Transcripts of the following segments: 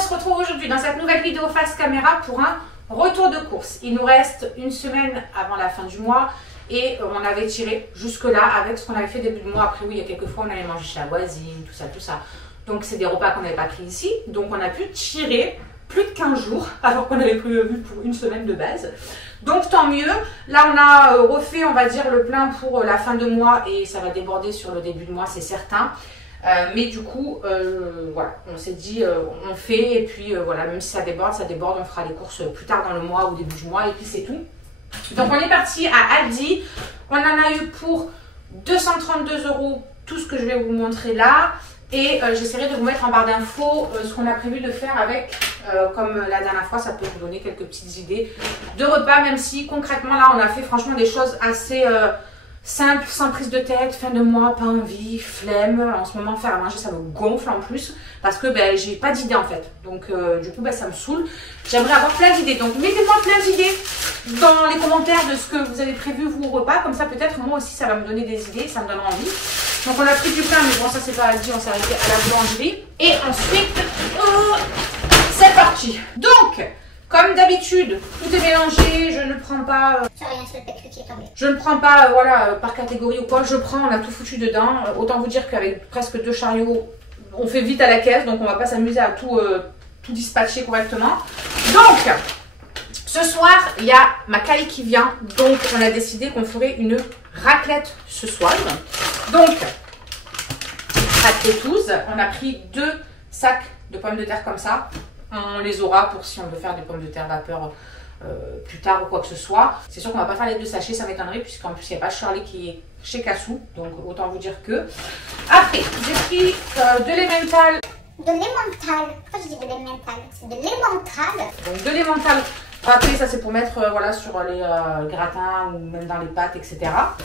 on se retrouve aujourd'hui dans cette nouvelle vidéo face caméra pour un retour de course. Il nous reste une semaine avant la fin du mois et on avait tiré jusque-là avec ce qu'on avait fait début du mois. Après oui, il y a quelques fois on allait manger chez la voisine, tout ça. Donc c'est des repas qu'on n'avait pas pris ici. Donc on a pu tirer plus de 15 jours alors qu'on avait prévu pour une semaine de base. Donc tant mieux. Là on a refait on va dire le plein pour la fin de mois et ça va déborder sur le début de mois, c'est certain. Mais du coup, voilà, on s'est dit, on fait et puis voilà, même si ça déborde, on fera les courses plus tard dans le mois ou début du mois et puis c'est tout. Donc on est parti à Aldi, on en a eu pour 232 € tout ce que je vais vous montrer là. Et j'essaierai de vous mettre en barre d'infos ce qu'on a prévu de faire avec, comme la dernière fois, ça peut vous donner quelques petites idées de repas, même si concrètement là on a fait franchement des choses assez... simple, sans prise de tête, fin de mois, pas envie, flemme. En ce moment, faire à manger, ça me gonfle en plus. Parce que ben, j'ai pas d'idées en fait. Donc du coup, ben, ça me saoule. J'aimerais avoir plein d'idées. Donc mettez-moi plein d'idées dans les commentaires de ce que vous avez prévu vous au repas. Comme ça, peut-être moi aussi, ça va me donner des idées. Ça me donnera envie. Donc on a pris du pain, mais bon, ça c'est pas à dire. On s'est arrêté à la boulangerie. Et ensuite, c'est parti. Donc... comme d'habitude, tout est mélangé, je ne prends pas... je ne prends pas, voilà, par catégorie ou quoi, je prends, on a tout foutu dedans. Autant vous dire qu'avec presque 2 chariots, on fait vite à la caisse, donc on va pas s'amuser à tout dispatcher correctement. Donc, ce soir, il y a ma caille qui vient, donc on a décidé qu'on ferait une raclette ce soir. Donc, racletteuse, on a pris 2 sacs de pommes de terre comme ça. On les aura pour si on veut faire des pommes de terre vapeur plus tard ou quoi que ce soit. C'est sûr qu'on va pas faire les 2 sachets, ça m'étonnerait puisqu'en plus il n'y a pas Charlie qui est chez Cassou. Donc autant vous dire que. Après, j'ai pris de l'emmental. De l'emmental. Pourquoi je dis de l'emmental? C'est de l'emmental. Donc de l'emmental. Après, ça c'est pour mettre voilà, sur les gratins ou même dans les pâtes, etc.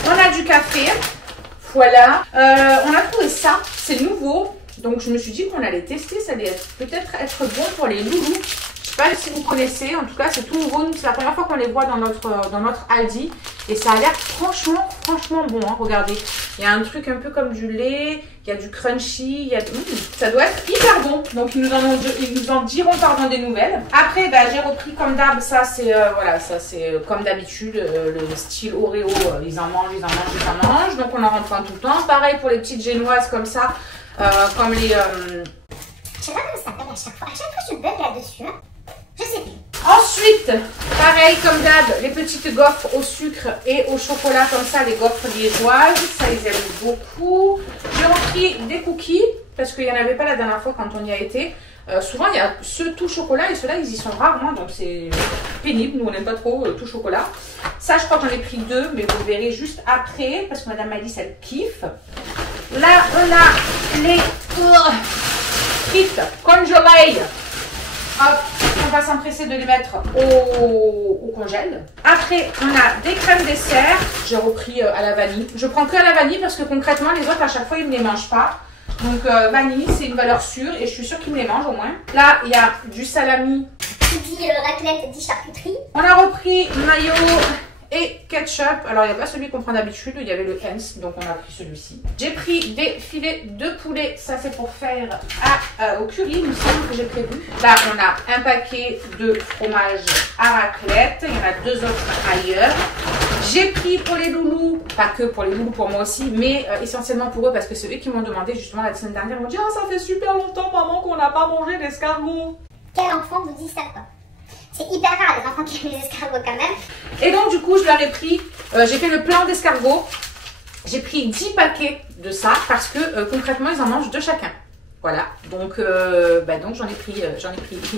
On a du café. Voilà. On a trouvé ça. C'est nouveau. Donc je me suis dit qu'on allait tester, ça allait peut-être être bon pour les loulous. Je sais pas si vous connaissez, en tout cas c'est tout nouveau. C'est la première fois qu'on les voit dans notre Aldi. Et ça a l'air franchement bon. Hein. Regardez, il y a un truc un peu comme du lait, il y a du crunchy, il y a... ça doit être hyper bon. Donc ils nous en diront pardon des nouvelles. Après bah, j'ai repris comme d'hab, ça c'est voilà, ça c'est comme d'habitude le style Oreo. Ils en mangent. Donc on en reprend tout le temps. Pareil pour les petites génoises comme ça. Comme les... Je sais pas comment ça s'appelle à chaque fois. À chaque fois, je bug là-dessus. Hein. Je sais plus. Ensuite, pareil comme d'hab, les petites gaufres au sucre et au chocolat, comme ça, les gaufres liégeoises. Ça, ils aiment beaucoup. J'ai repris des cookies, parce qu'il n'y en avait pas la dernière fois quand on y a été. Souvent, il y a ceux tout chocolat et ceux-là, ils y sont rarement. Donc, c'est pénible. Nous, on n'aime pas trop tout chocolat. Ça, je crois que j'en ai pris 2, mais vous verrez juste après, parce que Madame Malice, elle kiffe. Là, on a les frites congelées. Hop, on va s'empresser de les mettre au congèle. Après, on a des crèmes dessert. J'ai repris à la vanille. Je prends que à la vanille parce que concrètement, les autres, à chaque fois, ils ne les mangent pas. Donc, vanille, c'est une valeur sûre et je suis sûre qu'ils me les mangent au moins. Là, il y a du salami. Qui dit raclette, dit charcuterie. On a repris mayo et ketchup. Alors, il n'y a pas celui qu'on prend d'habitude. Il y avait le Heinz, donc on a pris celui-ci. J'ai pris des filets de poulet. Ça, c'est pour faire au curry, il me semble que j'ai prévu. Là, on a un paquet de fromage à raclette. Il y en a 2 autres ailleurs. J'ai pris pour les loulous, pas que pour les loulous, pour moi aussi, mais essentiellement pour eux parce que c'est eux qui m'ont demandé justement la semaine dernière. Ils m'ont dit « Oh, ça fait super longtemps, maman, qu'on n'a pas mangé d'escargot. » Quel enfant vous dit ça, quoi? C'est hyper rare les enfants qui aiment les escargots quand même. Et donc du coup je leur ai pris, j'ai fait le plein d'escargots. J'ai pris 10 paquets de ça parce que concrètement ils en mangent 2 chacun. Voilà, donc, donc j'en ai pris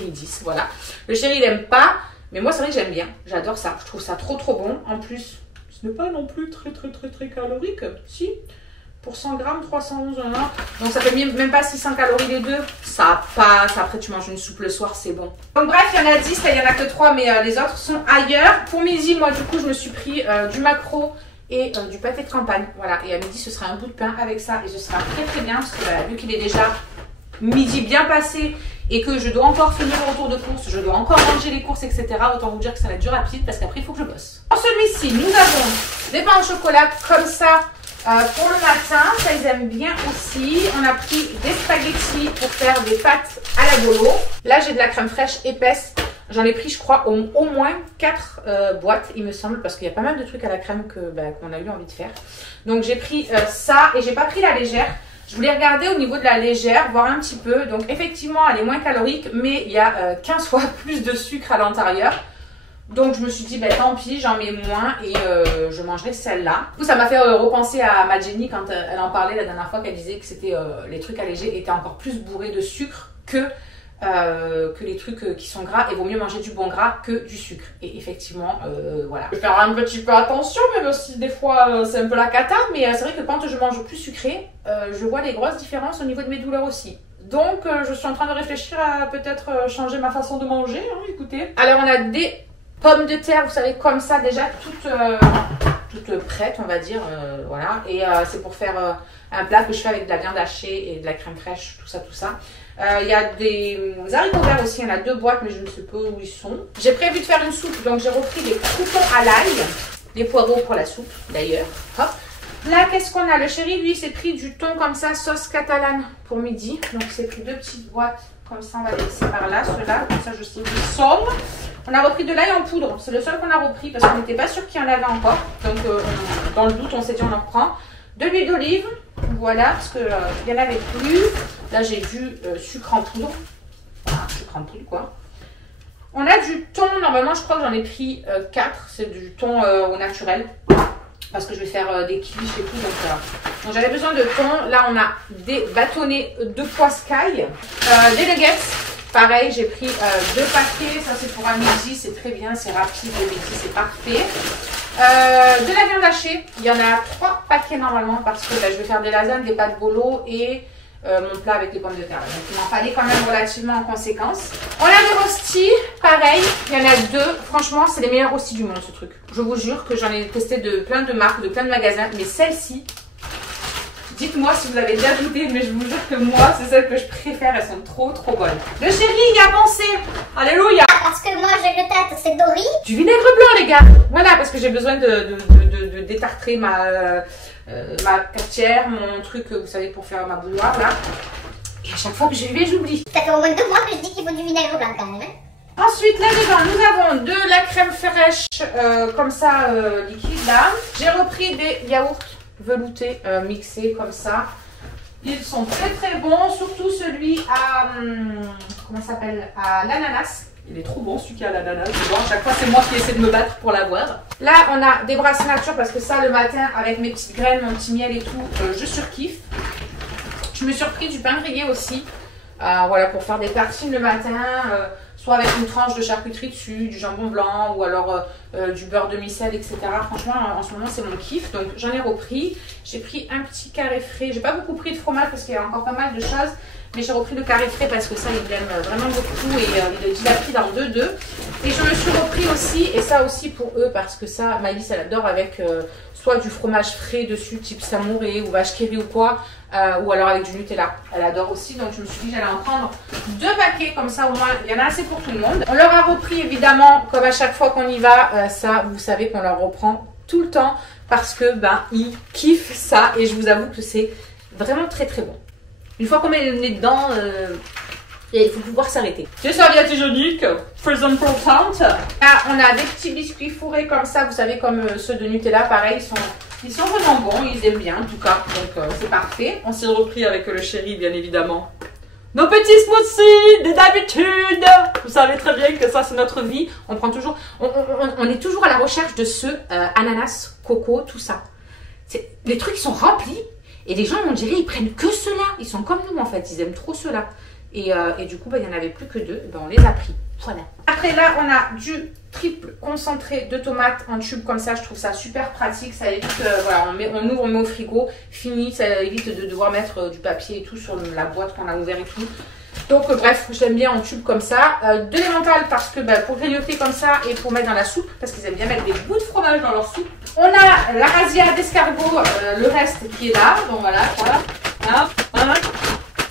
10, voilà. Le chéri il aime pas, mais moi c'est vrai que j'aime bien, j'adore ça. Je trouve ça trop bon. En plus, ce n'est pas non plus très calorique, si. Pour 100 grammes, 311, donc ça fait même pas 600 calories les 2. Ça passe. Après, tu manges une soupe le soir, c'est bon. Donc bref, il y en a 10, là, il n'y en a que 3, mais les autres sont ailleurs. Pour midi, moi, du coup, je me suis pris du maquereau et du pâté de campagne. Voilà, et à midi, ce sera un bout de pain avec ça. Et ce sera très bien, parce que vu qu'il est déjà midi bien passé et que je dois encore finir le retour de course, je dois encore ranger les courses, etc. Autant vous dire que ça va être du rapide, parce qu'après, il faut que je bosse. Dans celui-ci, nous avons des pains au chocolat comme ça. Pour le matin, ça ils aiment bien aussi. On a pris des spaghettis pour faire des pâtes à la bolo. Là, j'ai de la crème fraîche épaisse. J'en ai pris, je crois, au moins 4 boîtes, il me semble, parce qu'il y a pas mal de trucs à la crème qu'on a eu envie de faire. Donc, j'ai pris ça et j'ai pas pris la légère. Je voulais regarder au niveau de la légère, voir un petit peu. Donc, effectivement, elle est moins calorique, mais il y a 15 fois plus de sucre à l'intérieur. Donc, je me suis dit, ben, tant pis, j'en mets moins et je mangerai celle-là. Du coup, ça m'a fait repenser à ma Jenny quand elle en parlait la dernière fois, qu'elle disait que c'était les trucs allégés étaient encore plus bourrés de sucre que les trucs qui sont gras, et vaut mieux manger du bon gras que du sucre. Et effectivement, voilà. Je vais faire un petit peu attention, même si des fois c'est un peu la cata, mais c'est vrai que quand je mange plus sucré, je vois des grosses différences au niveau de mes douleurs aussi. Donc je suis en train de réfléchir à peut-être changer ma façon de manger, hein, écoutez. Alors on a des pommes de terre, vous savez, comme ça déjà, toutes prêtes, on va dire, voilà. Et c'est pour faire un plat que je fais avec de la viande hachée et de la crème fraîche, tout ça. Il y a des haricots verts aussi, il y en a 2 boîtes, mais je ne sais pas où ils sont. J'ai prévu de faire une soupe, donc j'ai repris des croutons à l'ail, des poireaux pour la soupe d'ailleurs. Hop. Là, qu'est-ce qu'on a? Le chéri, lui, s'est pris du thon comme ça, sauce catalane pour midi. Donc, il s'est pris 2 petites boîtes comme ça, on va les laisser par là, ceux-là, comme ça je sais qu'ils sont. On a repris de l'ail en poudre, c'est le seul qu'on a repris parce qu'on n'était pas sûr qu'il y en avait encore. Donc, dans le doute, on s'est dit on en reprend. De l'huile d'olive, voilà, parce qu'il n'y en avait plus. Là, j'ai du sucre en poudre. Voilà, sucre en poudre, quoi. On a du thon, normalement, je crois que j'en ai pris 4. C'est du thon au naturel. Parce que je vais faire des quiches et tout. Donc j'avais besoin de thon. Là, on a des bâtonnets de poiscaille. Des nuggets. Pareil, j'ai pris 2 paquets. Ça, c'est pour un midi. C'est très bien. C'est rapide. Le midi, c'est parfait. De la viande hachée. Il y en a 3 paquets normalement. Parce que là, je vais faire des lasagnes, des pâtes bolo et mon plat avec les pommes de terre. Donc, il m'en fallait quand même relativement en conséquence. On a des rostis. Pareil, il y en a 2. Franchement, c'est les meilleurs rostis du monde, ce truc. Je vous jure que j'en ai testé de plein de marques, de plein de magasins. Mais celle-ci, dites-moi si vous avez déjà goûté, mais je vous jure que moi, c'est celle que je préfère. Elles sont trop bonnes. Le chéri y a pensé. Alléluia. Parce que moi, je le tâte, c'est Dory. Du vinaigre blanc, les gars. Voilà, parce que j'ai besoin de détartrer ma cafetière, mon truc, vous savez, pour faire ma bouilloire, là. Et à chaque fois que je vais, j'oublie. Ça fait au moins 2 mois que je dis qu'il faut du vinaigre blanc, quand même. Ensuite, là-dedans, nous avons de la crème fraîche, comme ça, liquide, là. J'ai repris des yaourts veloutés, mixés, comme ça. Ils sont très bons, surtout celui à, comment ça s'appelle, à l'ananas. Il est trop bon, celui qui a l'ananas. À chaque fois, c'est moi qui essaie de me battre pour l'avoir. Là, on a des brasses nature parce que ça, le matin, avec mes petites graines, mon petit miel et tout, je surkiffe. Je me suis repris du pain grillé aussi. Voilà, pour faire des tartines le matin. Soit avec une tranche de charcuterie dessus, du jambon blanc ou alors du beurre de micelle, etc. Franchement, en ce moment, c'est mon kiff. Donc, j'en ai repris. J'ai pris un petit carré frais. J'ai pas beaucoup pris de fromage parce qu'il y a encore pas mal de choses. Mais j'ai repris le carré frais parce que ça, il aime vraiment beaucoup. Et il a déjà pris dans 2. Et je me suis repris aussi, et ça aussi pour eux, parce que ça, Maïs, elle adore avec soit du fromage frais dessus, type samouré ou vache qui rit ou quoi. Ou alors avec du Nutella. Elle adore aussi, donc je me suis dit j'allais en prendre 2 paquets, comme ça au moins il y en a assez pour tout le monde. On leur a repris évidemment, comme à chaque fois qu'on y va, ça vous savez qu'on leur reprend tout le temps parce que ils kiffent ça et je vous avoue que c'est vraiment très bon. Une fois qu'on met le nez dedans, il faut pouvoir s'arrêter. Des serviettes hygiéniques, très importante. Là on a des petits biscuits fourrés comme ça, vous savez, comme ceux de Nutella, pareil, ils sont vraiment bons, ils aiment bien en tout cas, donc c'est parfait. On s'est repris avec le chéri, bien évidemment. Nos petits smoothies, des d'habitude. Vous savez très bien que ça, c'est notre vie. On prend toujours, on est toujours à la recherche de ce ananas, coco, tout ça. Les trucs, ils sont remplis et les gens, on dirait, ils prennent que ceux-là. Ils sont comme nous en fait, ils aiment trop ceux-là. Et du coup, il n'y en avait plus que 2, on les a pris. Voilà. Après là, on a du triple concentré de tomates en tube comme ça. Je trouve ça super pratique. Ça évite, voilà, on ouvre, on met au frigo, fini. Ça évite de devoir mettre du papier et tout sur la boîte qu'on a ouvert et tout. Donc bref, j'aime bien en tube comme ça. De l'emmental parce que pour grignoter comme ça et pour mettre dans la soupe, parce qu'ils aiment bien mettre des bouts de fromage dans leur soupe. On a la razzia d'escargot, le reste qui est là. Donc voilà, voilà.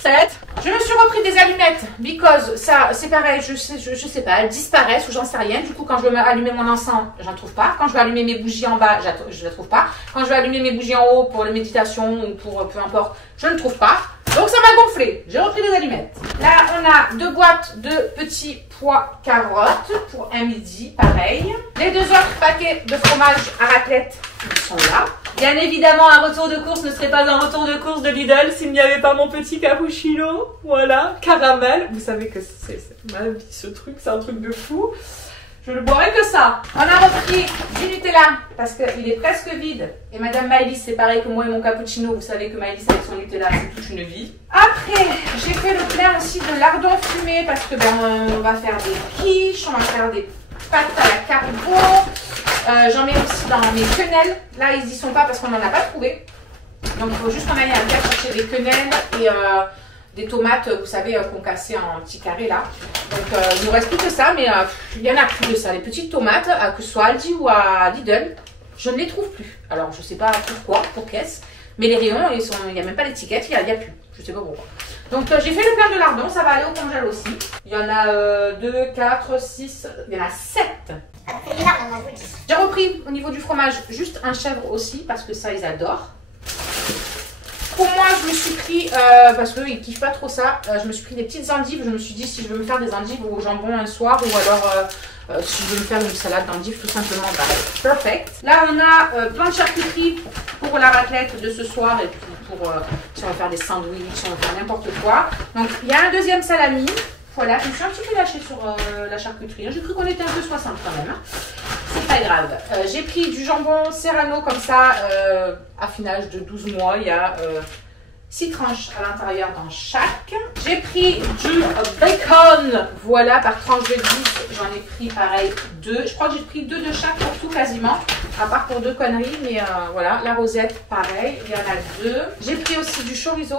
recette. Je me suis repris des allumettes, because ça, c'est pareil, je sais pas, elles disparaissent ou j'en sais rien. Du coup, quand je veux allumer mon encens, j'en trouve pas. Quand je veux allumer mes bougies en bas, je ne trouve pas. Quand je veux allumer mes bougies en haut pour la méditation ou pour peu importe, je ne trouve pas. Donc ça m'a gonflé, j'ai repris des allumettes. Là, on a 2 boîtes de petits pois carottes pour un midi, pareil. Les 2 autres paquets de fromage à raclette, ils sont là. Bien évidemment, un retour de course ne serait pas un retour de course de Lidl s'il n'y avait pas mon petit cappuccino. Voilà, caramel. Vous savez que c'est ma vie, ce truc, c'est un truc de fou. Je ne boirai que ça. On a repris du Nutella parce qu'il est presque vide. Et Madame Maëlys, c'est pareil que moi et mon cappuccino. Vous savez que Maëlys avec son Nutella, c'est toute une vie. Après, j'ai fait le plein aussi de lardons fumés parce que on va faire des quiches, on va faire des pâtes à la carbo. J'en mets aussi dans mes quenelles. Là, ils n'y sont pas parce qu'on n'en a pas trouvé. Donc, il faut juste qu'on aille à la chercher des quenelles et des tomates, vous savez, qu'on cassait en petits carrés là. Donc, il ne nous reste plus que ça, mais il y en a plus de ça. Les petites tomates, que ce soit à Aldi ou à Lidl, je ne les trouve plus. Alors, je ne sais pas pourquoi, pour qu'est-ce, mais les rayons, il n'y a même pas l'étiquette, il n'y a plus. Je ne sais pas pourquoi. Donc, j'ai fait le plein de lardons, ça va aller au congèle aussi. Il y en a 2, 4, 6, il y en a 7. J'ai repris au niveau du fromage juste un chèvre aussi parce que ça ils adorent. Pour moi je me suis pris, parce qu'eux ils kiffent pas trop ça, je me suis pris des petites endives. Je me suis dit si je veux me faire des endives au jambon un soir ou alors si je veux me faire une salade d'endives tout simplement, bah, perfect. Là on a plein de charcuterie pour la raclette de ce soir et puis pour si on va faire des sandwichs, si on va faire n'importe quoi. Donc il y a un deuxième salami. Voilà, je me suis un petit peu lâchée sur la charcuterie. J'ai cru qu'on était un peu 60 quand même. C'est pas grave. J'ai pris du jambon serrano comme ça, affinage de 12 mois. Il y a 6 tranches à l'intérieur dans chaque. J'ai pris du bacon. Voilà, par tranche de 10, j'en ai pris pareil 2. Je crois que j'ai pris 2 de chaque pour tout quasiment. À part pour 2 conneries, mais voilà. La rosette, pareil, il y en a 2. J'ai pris aussi du chorizo.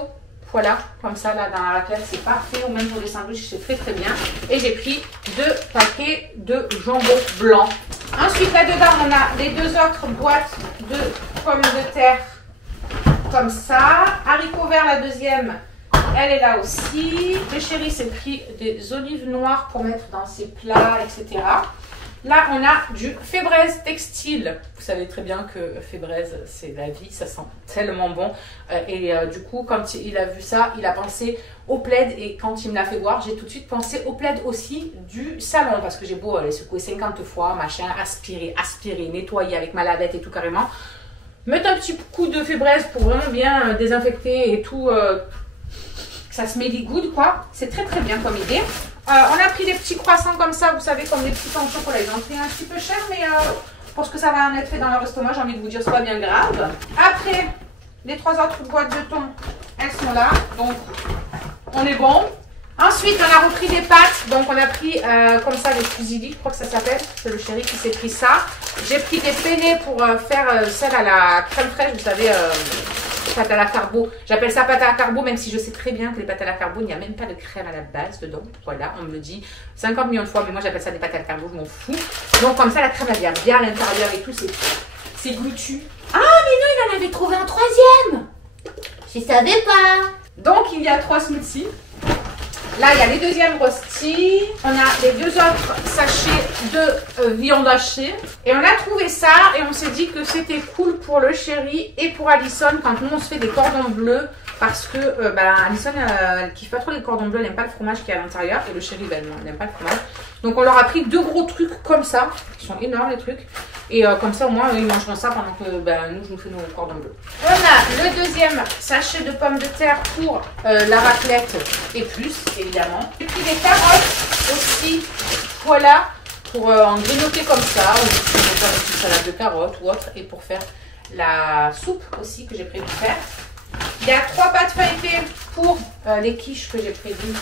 Voilà, comme ça, là, dans la raclette, c'est parfait. Ou même pour les sandwichs, c'est très, très bien. Et j'ai pris 2 paquets de jambon blanc. Ensuite, là-dedans, on a les 2 autres boîtes de pommes de terre. Comme ça. Haricots verts, la deuxième, elle est là aussi. Le chéri s'est pris des olives noires pour mettre dans ses plats, etc. Là, on a du Fébraise textile. Vous savez très bien que Fébraise, c'est la vie, ça sent tellement bon. Du coup, quand il a vu ça, il a pensé au plaid. Et quand il me l'a fait voir, j'ai tout de suite pensé au plaid aussi du salon. Parce que j'ai beau les secouer 50 fois, machin, aspirer, nettoyer avec ma lavette et tout carrément. Mettre un petit coup de Fébraise pour vraiment bien désinfecter et tout. Que ça se met des good, quoi. C'est très très bien comme idée. On a pris des petits croissants comme ça, vous savez, comme des petits pains au chocolat. Ils ont pris un petit peu cher, mais pour ce que ça va en être fait dans leur estomac, j'ai envie de vous dire, c'est pas bien grave. Après, les 3 autres boîtes de thon, elles sont là, donc on est bon. Ensuite, on a repris des pâtes, donc on a pris comme ça des fusilli, je crois que ça s'appelle. C'est le chéri qui s'est pris ça. J'ai pris des penne pour faire celle à la crème fraîche, vous savez, pâte à la carbo. J'appelle ça pâte à la carbo, même si je sais très bien que les pâtes à la carbo, il n'y a même pas de crème à la base dedans. Voilà, on me le dit 50 millions de fois, mais moi j'appelle ça des pâtes à la carbo, je m'en fous. Donc comme ça, la crème elle vient bien à l'intérieur et tout, c'est goûtu. Ah, mais non, il en avait trouvé un 3e. Je savais pas. Donc il y a 3 smoothies. Là, il y a les 2e rostis. On a les 2 autres sachets de viande hachée. Et on a trouvé ça et on s'est dit que c'était cool pour le chéri et pour Alison quand nous on se fait des cordons bleus. Parce que Alison, elle kiffe pas trop les cordons bleus, elle n'aime pas le fromage qui est à l'intérieur. Et le chéri, elle n'aime pas le fromage. Donc on leur a pris 2 gros trucs comme ça. Qui sont énormes les trucs. Et comme ça au moins ils mangeront ça pendant que nous je nous fais nos cordons bleus. On a le 2e sachet de pommes de terre pour la raclette et plus évidemment. J'ai pris des carottes aussi, voilà, pour en grignoter comme ça. On peut faire une petite salade de carottes ou autre. Et pour faire la soupe aussi que j'ai prévu de faire. Il y a 3 pâtes feuilletées pour les quiches que j'ai prévu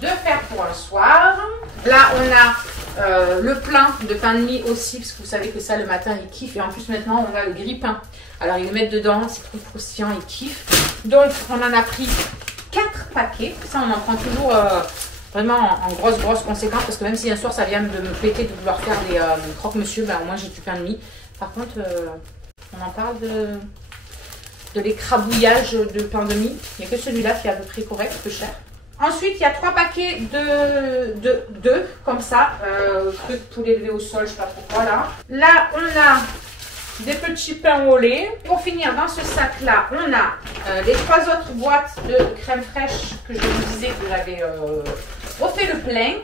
de faire pour un soir. Là on a le plein de pain de mie aussi, parce que vous savez que ça le matin il kiffe. Et en plus maintenant on a le grille-pain. Alors ils le mettent dedans, c'est trop croustillant, ils kiffent. Donc on en a pris 4 paquets. Ça on en prend toujours vraiment en grosse conséquence. Parce que même si un soir ça vient de me péter de vouloir faire des croque-monsieur, au moins j'ai du pain de mie. Par contre on en parle de l'écrabouillage de pain de mie. Il n'y a que celui-là qui est à peu près correct, peu cher. Ensuite, il y a 3 paquets de comme ça, truc poulet levé au sol, je sais pas pourquoi là. Là, on a des petits pains au lait. Pour finir, dans ce sac-là, on a les 3 autres boîtes de crème fraîche que je vous disais que j'avais refait le plein.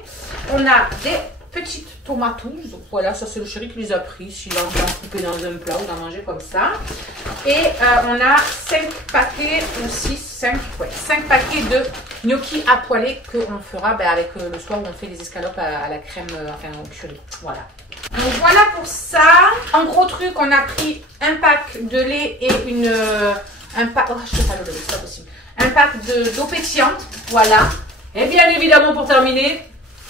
On a des petites tomatouses. Voilà, ça c'est le chéri qui les a pris. S'il a envie d'en couper dans un plat ou d'en manger comme ça. Et on a 5 paquets ou 5 paquets de gnocchi à poêler qu'on fera avec le soir où on fait les escalopes à la crème, enfin au curry. Voilà. Donc voilà pour ça. En gros truc, on a pris un pack de lait et un pack. Oh, je sais pas le lait, c'est pas possible. Un pack d'eau pétillante. Voilà. Et bien évidemment, pour terminer,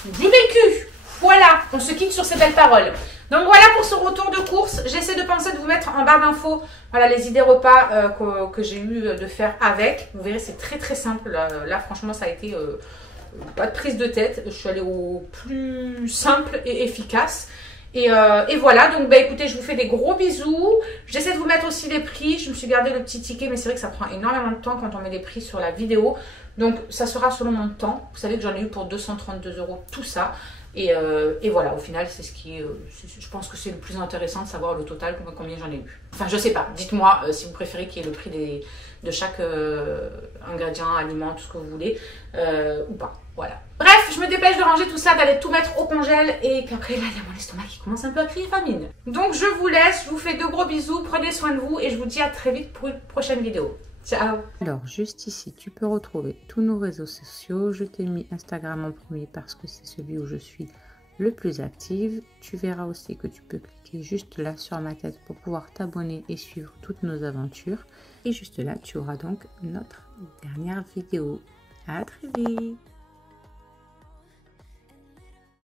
du vécu. Voilà, on se quitte sur ces belles paroles. Donc voilà pour ce retour de course. J'essaie de penser de vous mettre en barre d'infos voilà, les idées repas que j'ai eu de faire avec. Vous verrez, c'est très très simple. Là franchement, ça a été pas de prise de tête. Je suis allée au plus simple et efficace. Et voilà, donc écoutez, je vous fais des gros bisous. J'essaie de vous mettre aussi les prix. Je me suis gardé le petit ticket, mais c'est vrai que ça prend énormément de temps quand on met les prix sur la vidéo. Donc ça sera selon mon temps. Vous savez que j'en ai eu pour 232 € tout ça. Et voilà, au final, c'est ce qui je pense que c'est le plus intéressant de savoir le total, combien j'en ai eu. Enfin, je sais pas. Dites-moi si vous préférez qu'il y ait le prix de chaque ingrédient, aliment, tout ce que vous voulez, ou pas. Voilà. Bref, je me dépêche de ranger tout ça, d'aller tout mettre au congèle et qu'après, là, il y a mon estomac qui commence un peu à crier famine. Donc, je vous laisse, je vous fais de gros bisous, prenez soin de vous et je vous dis à très vite pour une prochaine vidéo. Ciao! Alors, juste ici, tu peux retrouver tous nos réseaux sociaux. Je t'ai mis Instagram en premier parce que c'est celui où je suis le plus active. Tu verras aussi que tu peux cliquer juste là sur ma tête pour pouvoir t'abonner et suivre toutes nos aventures. Et juste là, tu auras donc notre dernière vidéo. À très vite!